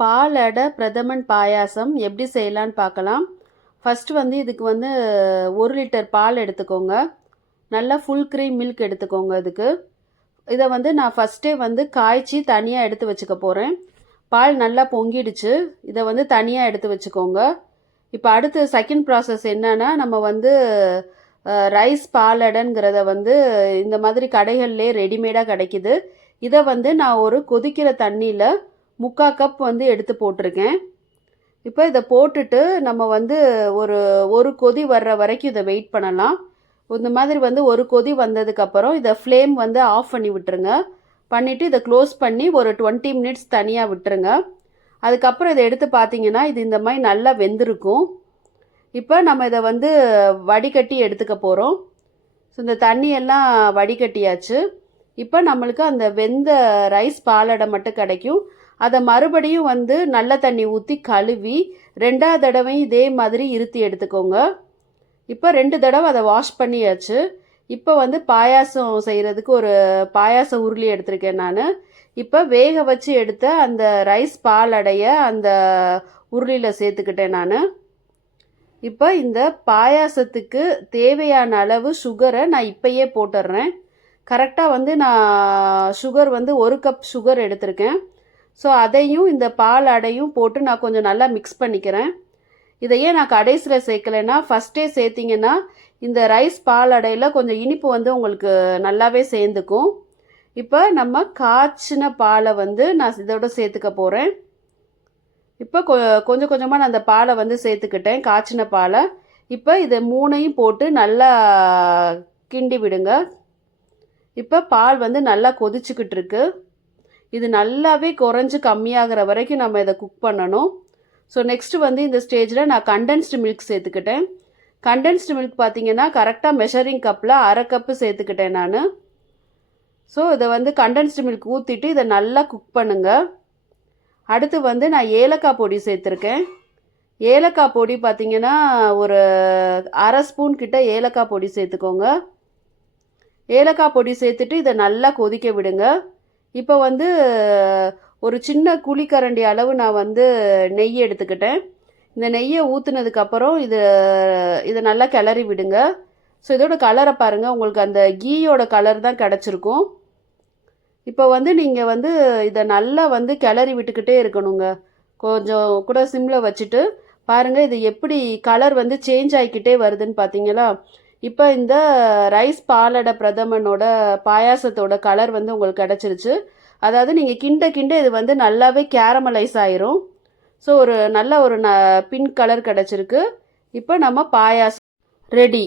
பால் அடை பிரதமன் பாயாசம் எப்படி செய்யலான்னு பார்க்கலாம். ஃபஸ்ட்டு வந்து இதுக்கு வந்து ஒரு லிட்டர் பால் எடுத்துக்கோங்க. நல்லா ஃபுல் க்ரீம் மில்க் எடுத்துக்கோங்க இதுக்கு. இதை வந்து நான் ஃபஸ்ட்டே வந்து காய்ச்சி தனியாக எடுத்து வச்சுக்க போகிறேன் பால் நல்லா பொங்கிடுச்சு. இதை வந்து தனியாக எடுத்து வச்சுக்கோங்க. இப்போ அடுத்து செகண்ட் ப்ராசஸ் என்னன்னா நம்ம வந்து ரைஸ் பாலடைங்கிறத வந்து இந்த மாதிரி கடைகள்லேயே ரெடிமேடாக கிடைக்கிது. இதை வந்து நான் ஒரு கொதிக்கிற தண்ணியில் முக்கால் கப் வந்து எடுத்து போட்டிருக்கேன். இப்போ இதை போட்டுட்டு நம்ம வந்து ஒரு ஒரு கொதி வர்ற வரைக்கும் இதை வெயிட் பண்ணலாம். இந்த மாதிரி வந்து ஒரு கொதி வந்ததுக்கப்புறம் இதை ஃப்ளேம் வந்து ஆஃப் பண்ணி விட்டுருங்க. பண்ணிவிட்டு இதை க்ளோஸ் பண்ணி ஒரு டுவெண்ட்டி மினிட்ஸ் தனியாக விட்டுருங்க. அதுக்கப்புறம் இதை எடுத்து பார்த்தீங்கன்னா இது இந்த மாதிரி நல்லா வெந்திருக்கும். இப்போ நம்ம இதை வந்து வடிகட்டி எடுத்துக்க போகிறோம் ஸோ இந்த தண்ணியெல்லாம் வடிகட்டியாச்சு. இப்போ நம்மளுக்கு அந்த வெந்த ரைஸ் பாலடை மட்டும் கிடைக்கும். அதை மறுபடியும் வந்து நல்ல தண்ணி ஊற்றி கழுவி ரெண்டாவது தடவையும் இதே மாதிரி இருத்தி எடுத்துக்கோங்க. இப்போ ரெண்டு தடவை அதை வாஷ் பண்ணியாச்சு. இப்போ வந்து பாயாசம் செய்கிறதுக்கு ஒரு பாயாச உருளி எடுத்திருக்கேன் நான். இப்போ வேக வச்சு எடுத்த அந்த ரைஸ் பால் அந்த உருளியில் சேர்த்துக்கிட்டேன் நான். இப்போ இந்த பாயாசத்துக்கு தேவையான அளவு சுகரை நான் இப்பயே போட்டுடுறேன் கரெக்டாக வந்து நான் சுகர் வந்து ஒரு கப் சுகர் எடுத்திருக்கேன். ஸோ அதையும் இந்த பால் அடையும் போட்டு நான் கொஞ்சம் நல்லா மிக்ஸ் பண்ணிக்கிறேன். இதையே நான் கடைசியில் சேர்க்கலைன்னா ஃபஸ்ட்டே சேர்த்திங்கன்னா இந்த ரைஸ் பால் அடையில் கொஞ்சம் இனிப்பு வந்து உங்களுக்கு நல்லாவே சேர்ந்துக்கும். இப்போ நம்ம காய்ச்சின பாலை வந்து நான் இதோட சேர்த்துக்க போகிறேன் இப்போ கொ கொஞ்சம் கொஞ்சமாக நான் அந்த பாலை வந்து சேர்த்துக்கிட்டேன் காய்ச்சின பாலை. இப்போ இதை மூணையும் போட்டு நல்லா கிண்டி விடுங்க. இப்போ பால் வந்து நல்லா கொதிச்சுக்கிட்டு இருக்கு இது நல்லாவே குறைஞ்சி கம்மியாகிற வரைக்கும் நம்ம இதை குக் பண்ணணும். ஸோ நெக்ஸ்ட்டு வந்து இந்த ஸ்டேஜில் நான் கண்டென்ஸ்டு மில்க் சேர்த்துக்கிட்டேன். கண்டென்ஸ்டு மில்க் பார்த்தீங்கன்னா கரெக்டாக மெஷரிங் கப்பில் அரை கப்பு சேர்த்துக்கிட்டேன் நான். ஸோ இதை வந்து கண்டென்ஸ்டு மில்க் ஊற்றிட்டு இதை நல்லா குக் பண்ணுங்கள் அடுத்து வந்து நான் ஏலக்காய் பொடி சேர்த்துருக்கேன். ஏலக்காய் பொடி பார்த்தீங்கன்னா ஒரு அரை ஸ்பூன் கிட்ட ஏலக்காய் பொடி சேர்த்துக்கோங்க. ஏலக்காய் பொடி சேர்த்துட்டு இதை நல்லா கொதிக்க விடுங்க. இப்போ வந்து ஒரு சின்ன குழிக்கரண்டி அளவு நான் வந்து நெய் எடுத்துக்கிட்டேன். இந்த நெய்யை ஊற்றுனதுக்கப்புறம் இது இதை நல்லா கிளறி விடுங்க. ஸோ இதோட கலரை பாருங்கள் உங்களுக்கு அந்த கீயோட கலர் தான் கிடச்சிருக்கும். இப்போ வந்து நீங்கள் வந்து இதை நல்லா வந்து கிளறி விட்டுக்கிட்டே இருக்கணுங்க. கொஞ்சம் கூட சிம்மில் வச்சுட்டு பாருங்கள் இது எப்படி கலர் வந்து சேஞ்ச் ஆகிக்கிட்டே வருதுன்னு பார்த்தீங்களா? இப்போ இந்த ரைஸ் பாலடை பிரதமனோட பாயாசத்தோட கலர் வந்து உங்களுக்கு கிடச்சிருச்சு. அதாவது நீங்கள் கிண்ட கிண்ட இது வந்து நல்லாவே கேரமலைஸ் ஆயிரும். ஸோ ஒரு நல்ல ஒரு ந பிங்க் கலர் கிடச்சிருக்கு. இப்போ நம்ம பாயாசம் ரெடி